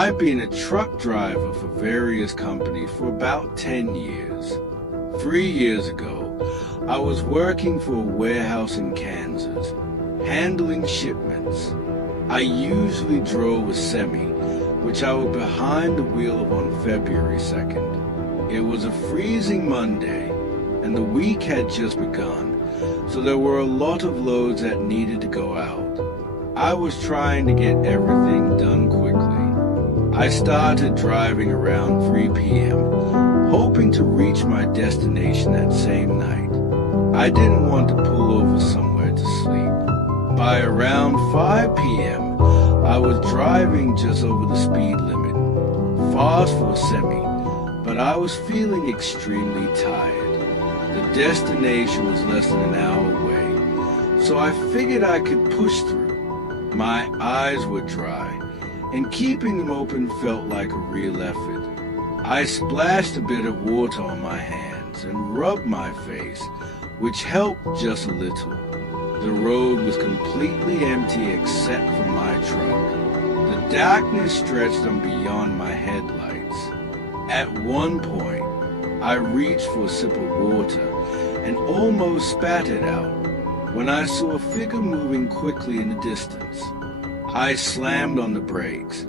I've been a truck driver for various companies for about 10 years. 3 years ago, I was working for a warehouse in Kansas, handling shipments. I usually drove a semi, which I was behind the wheel of on February 2nd. It was a freezing Monday, and the week had just begun, so there were a lot of loads that needed to go out. I was trying to get everything done quickly. I started driving around 3 p.m., hoping to reach my destination that same night. I didn't want to pull over somewhere to sleep. By around 5 p.m., I was driving just over the speed limit, fast for a semi, but I was feeling extremely tired. The destination was less than an hour away, so I figured I could push through. My eyes were dry, and keeping them open felt like a real effort. I splashed a bit of water on my hands and rubbed my face, which helped just a little. The road was completely empty except for my truck. The darkness stretched on beyond my headlights. At one point, I reached for a sip of water and almost spat it out when I saw a figure moving quickly in the distance. I slammed on the brakes,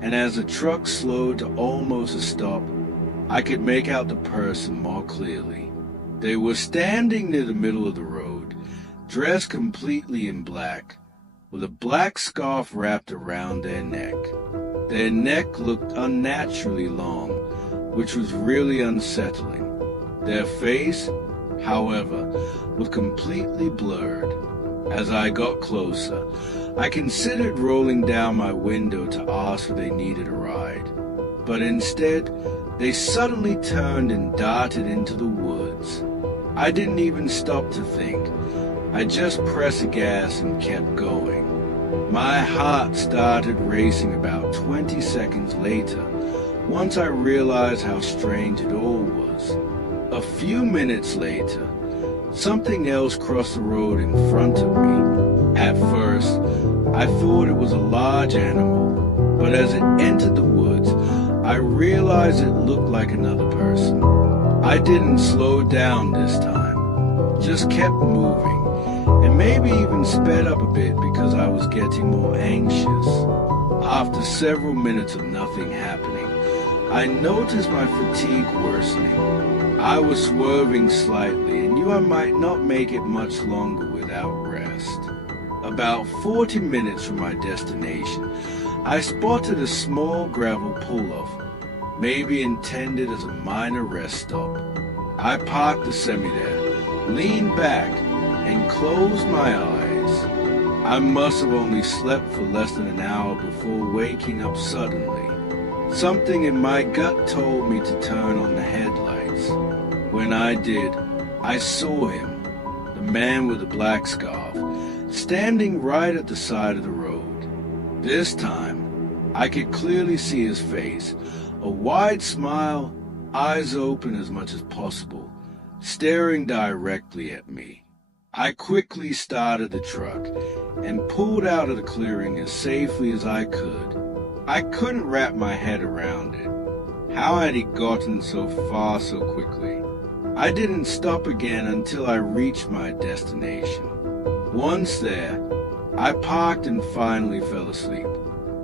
and as the truck slowed to almost a stop, I could make out the person more clearly. They were standing near the middle of the road, dressed completely in black, with a black scarf wrapped around their neck. Their neck looked unnaturally long, which was really unsettling. Their face, however, was completely blurred. As I got closer, I considered rolling down my window to ask if they needed a ride, but instead, they suddenly turned and darted into the woods. I didn't even stop to think. I just pressed the gas and kept going. My heart started racing about 20 seconds later, once I realized how strange it all was. A few minutes later, something else crossed the road in front of me. At first, I thought it was a large animal, but as it entered the woods, I realized it looked like another person. I didn't slow down this time, just kept moving, and maybe even sped up a bit because I was getting more anxious. After several minutes of nothing happening, I noticed my fatigue worsening. I was swerving slightly and knew I might not make it much longer without rest. About 40 minutes from my destination, I spotted a small gravel pull-off, maybe intended as a minor rest stop. I parked the semi there, leaned back, and closed my eyes. I must have only slept for less than an hour before waking up suddenly. Something in my gut told me to turn on the headlights. When I did, I saw him, the man with the black scarf, standing right at the side of the road. This time, I could clearly see his face, a wide smile, eyes open as much as possible, staring directly at me. I quickly started the truck and pulled out of the clearing as safely as I could. I couldn't wrap my head around it. How had he gotten so far so quickly? I didn't stop again until I reached my destination. Once there, I parked and finally fell asleep.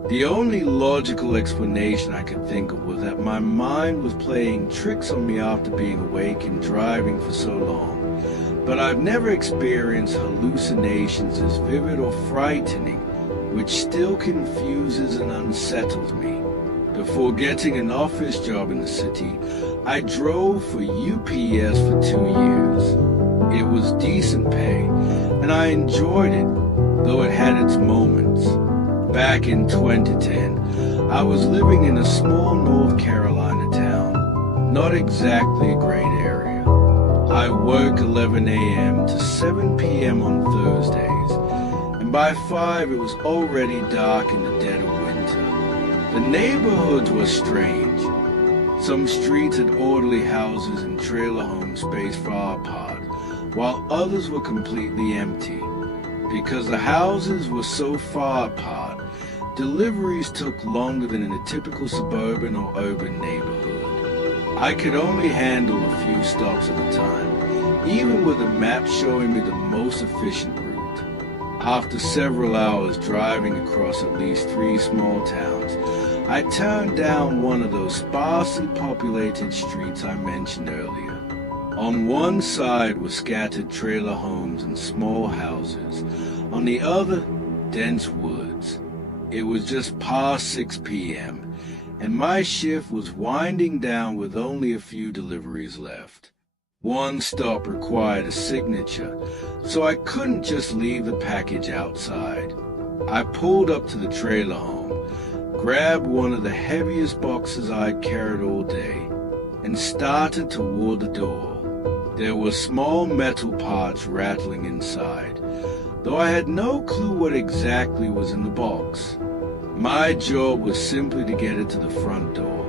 The only logical explanation I could think of was that my mind was playing tricks on me after being awake and driving for so long. But I've never experienced hallucinations as vivid or frightening, which still confuses and unsettles me. Before getting an office job in the city, I drove for UPS for 2 years. It was decent pay, and I enjoyed it, though it had its moments. Back in 2010, I was living in a small North Carolina town, not exactly a great area. I work 11 a.m. to 7 p.m. on Thursdays, and by 5 it was already dark in the dead of winter. The neighborhoods were strange. Some streets had orderly houses and trailer homes spaced far apart, while others were completely empty. Because the houses were so far apart, Deliveries took longer than in a typical suburban or urban neighborhood. I could only handle a few stops at a time, even with a map showing me the most efficient route. After several hours driving across at least 3 small towns, I turned down one of those sparsely populated streets I mentioned earlier. On one side were scattered trailer homes and small houses. On the other, dense woods. It was just past 6 p.m., and my shift was winding down with only a few deliveries left. One stop required a signature, so I couldn't just leave the package outside. I pulled up to the trailer home, grabbed one of the heaviest boxes I'd carried all day, and started toward the door. There were small metal parts rattling inside, though I had no clue what exactly was in the box. My job was simply to get it to the front door,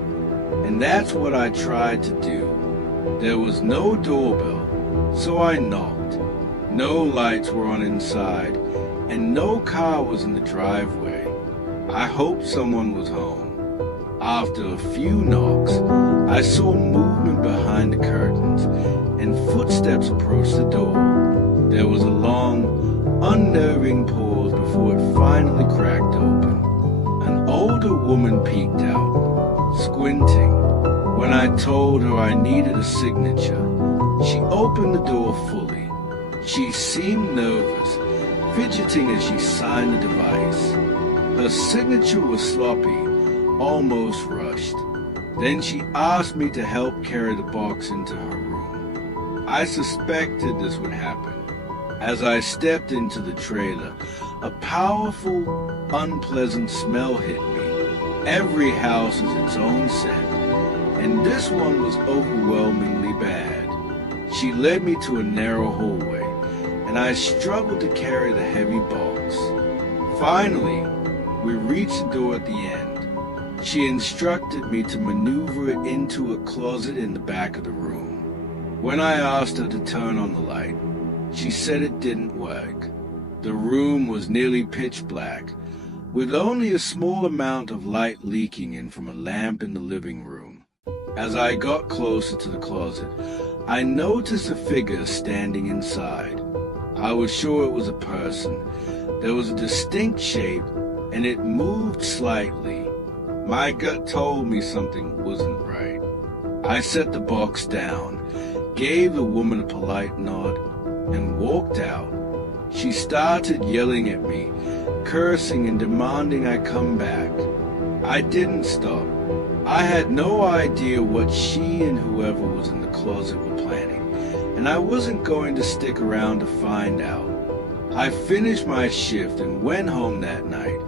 and that's what I tried to do. There was no doorbell, so I knocked. No lights were on inside, and no car was in the driveway. I hoped someone was home. After a few knocks, I saw movement behind the curtains, and footsteps approached the door. There was a long, unnerving pause before it finally cracked open. An older woman peeked out, squinting. When I told her I needed a signature, she opened the door fully. She seemed nervous, fidgeting as she signed the device. Her signature was sloppy, almost rushed. Then she asked me to help carry the box into her room. I suspected this would happen. As I stepped into the trailer, a powerful, unpleasant smell hit me. Every house is its own scent, and this one was overwhelmingly bad. She led me to a narrow hallway, and I struggled to carry the heavy box. Finally, we reached the door at the end. She instructed me to maneuver it into a closet in the back of the room. When I asked her to turn on the light, she said it didn't work. The room was nearly pitch black, with only a small amount of light leaking in from a lamp in the living room. As I got closer to the closet, I noticed a figure standing inside. I was sure it was a person. There was a distinct shape, and it moved slightly. My gut told me something wasn't right. I set the box down, gave the woman a polite nod, and walked out. She started yelling at me, cursing and demanding I come back. I didn't stop. I had no idea what she and whoever was in the closet were planning, and I wasn't going to stick around to find out. I finished my shift and went home that night,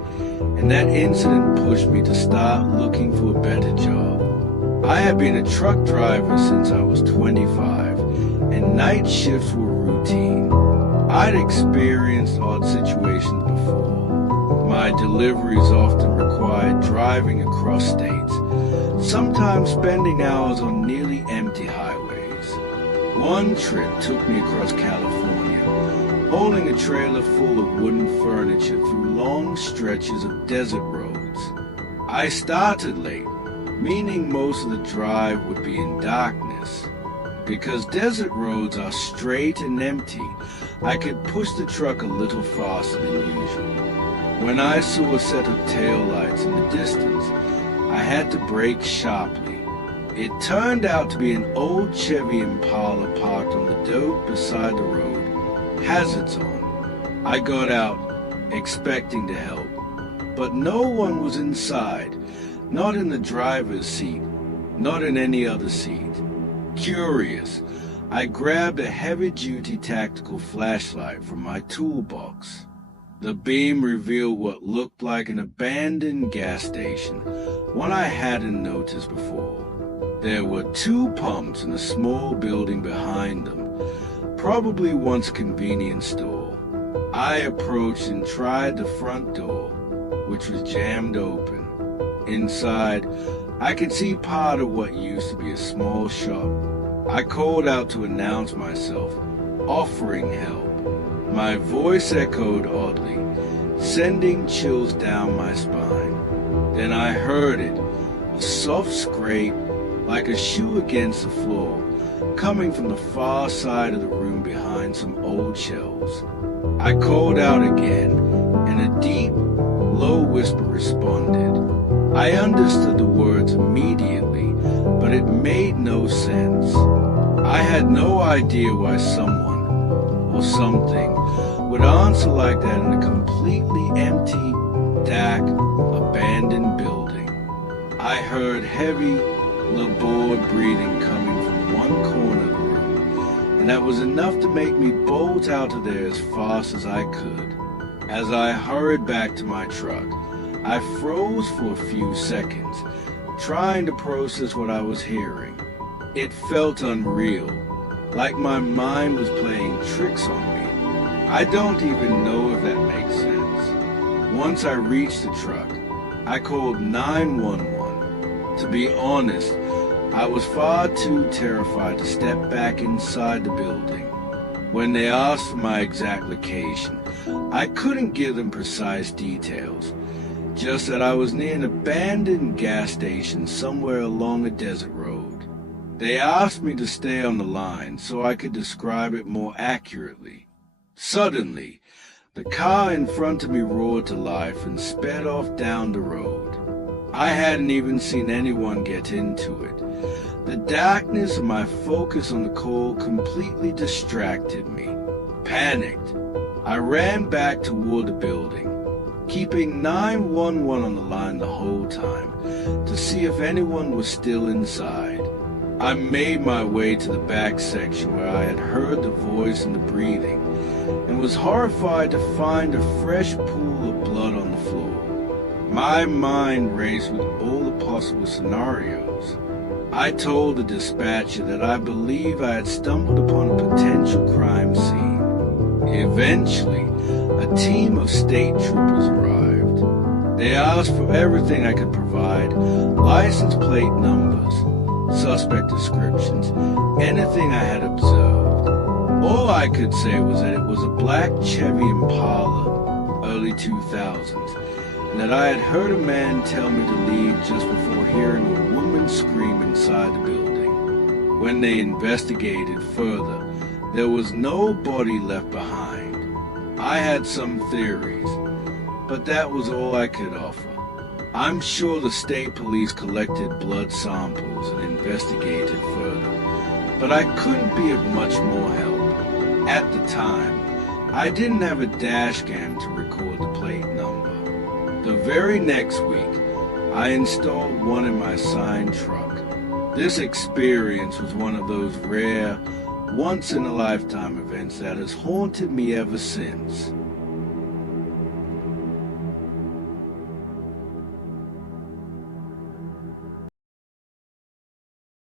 and that incident pushed me to start looking for a better job. I had been a truck driver since I was 25, and night shifts were routine. I'd experienced odd situations before. My deliveries often required driving across states, sometimes spending hours on nearly empty highways. One trip took me across California, hauling a trailer full of wooden furniture through long stretches of desert roads. I started late, meaning most of the drive would be in darkness. Because desert roads are straight and empty, I could push the truck a little faster than usual. When I saw a set of taillights in the distance, I had to brake sharply. It turned out to be an old Chevy Impala parked on the dirt beside the road, hazards on. I got out, expecting to help, but no one was inside, not in the driver's seat, not in any other seat. Curious, I grabbed a heavy-duty tactical flashlight from my toolbox. The beam revealed what looked like an abandoned gas station, one I hadn't noticed before. There were 2 pumps in a small building behind them, probably once a convenience store. I approached and tried the front door, which was jammed open. Inside, I could see part of what used to be a small shop. I called out to announce myself, offering help. My voice echoed oddly, sending chills down my spine. Then I heard it, a soft scrape like a shoe against the floor, coming from the far side of the room behind some old shelves. I called out again, and a deep, low whisper responded. I understood the words immediately, but it made no sense. I had no idea why someone, or something, would answer like that in a completely empty, dark, abandoned building. I heard heavy, labored breathing coming from one corner of the room, and that was enough to make me bolt out of there as fast as I could. As I hurried back to my truck, I froze for a few seconds, trying to process what I was hearing. It felt unreal, like my mind was playing tricks on me. I don't even know if that makes sense. Once I reached the truck, I called 911. To be honest, I was far too terrified to step back inside the building. When they asked for my exact location, I couldn't give them precise details, just that I was near an abandoned gas station somewhere along a desert road. They asked me to stay on the line so I could describe it more accurately. Suddenly, the car in front of me roared to life and sped off down the road. I hadn't even seen anyone get into it. The darkness and my focus on the call completely distracted me. Panicked, I ran back toward the building, keeping 911 on the line the whole time to see if anyone was still inside. I made my way to the back section where I had heard the voice and the breathing, and was horrified to find a fresh pool of blood on the floor. My mind raced with all the possible scenarios. I told the dispatcher that I believe I had stumbled upon a potential crime scene. Eventually, a team of state troopers arrived. They asked for everything I could provide: license plate numbers, suspect descriptions, anything I had observed. All I could say was that it was a black Chevy Impala, early 2000s, and that I had heard a man tell me to leave just before hearing a woman scream inside the building. When they investigated further, there was no body left behind. I had some theories, but that was all I could offer. I'm sure the state police collected blood samples and investigated further, but I couldn't be of much more help. At the time, I didn't have a dash cam to record the plate number. The very next week, I installed one in my signed truck. This experience was one of those rare, once-in-a-lifetime events that has haunted me ever since.